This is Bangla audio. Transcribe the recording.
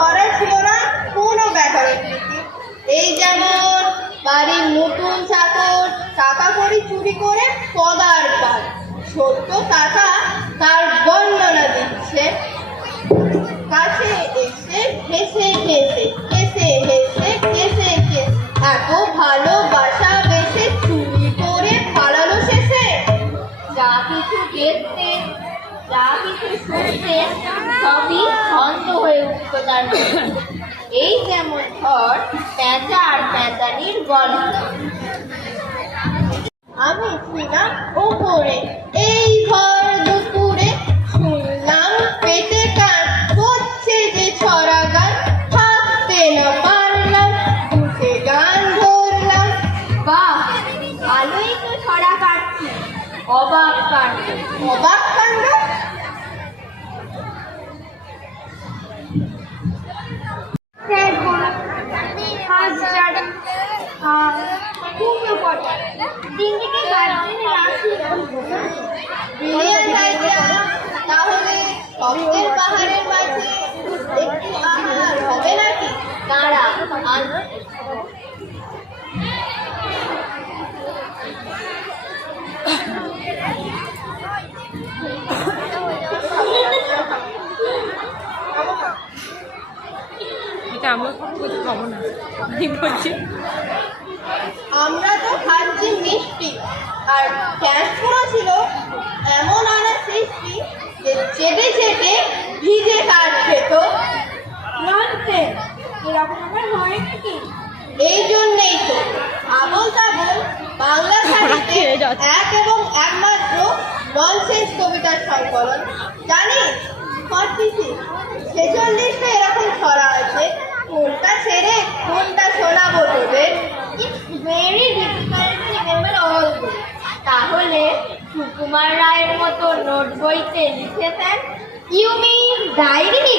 ধরা ছিল না কোনো ব্যাকরণরীতি। এই যেমন বাড়ির নতুন চাকর টাকা কড়ি চুরি করে পদার পায়, ছোট্ট কাকা তার বর্ণনা দিচ্ছে, কাছে এসে হেসে হেসে হেসে হেসে হেসে হেসে এত ভালোবাসা বেশে চুরি করে পালালো শেষে। যা কিছু দেখতে যা কিছু শুনতে সবই শান্ত হয়ে উঠত তার মনে। এই যেমন ধর পেঁচা আর পেঁচানির গল্প। আমি ছিলাম ওপরে এই ঘর দুপুরে, শুনলাম পেটে কান হচ্ছে যে ছড়া গান, থাকতে না পারলাম উঠে গান ধরলাম। বাহ, ভালোই তো ছড়া কাটছি। অবাক কাণ্ড। অবাক কাণ্ড? তাহলে শব্দের পাহাড়ের মাঝে একটু আহার হবে নাকি? দাঁড়া, আমরা তো খাচ্ছি মিষ্টি, আর ক্যাশপুরা ছিল এমন আনা সৃষ্টি যে চেটে চেটে ভিজে কাঠ খেত। এরকম আবার হয় নাকি? এই জন্যেই তো আবল তাবল বাংলা সাহিত্যে এক এবং একমাত্র ননসেন্স কবিতার সংকলন। জানিস 46টা এরকম ছড়া আছে। কোনটা ছেড়ে কোনটা শোনাবো তোদের? It's very difficult to remember all this. তাহলে সুকুমার রায়ের মতো নোট বইতে লিখে ফেল। You mean diary?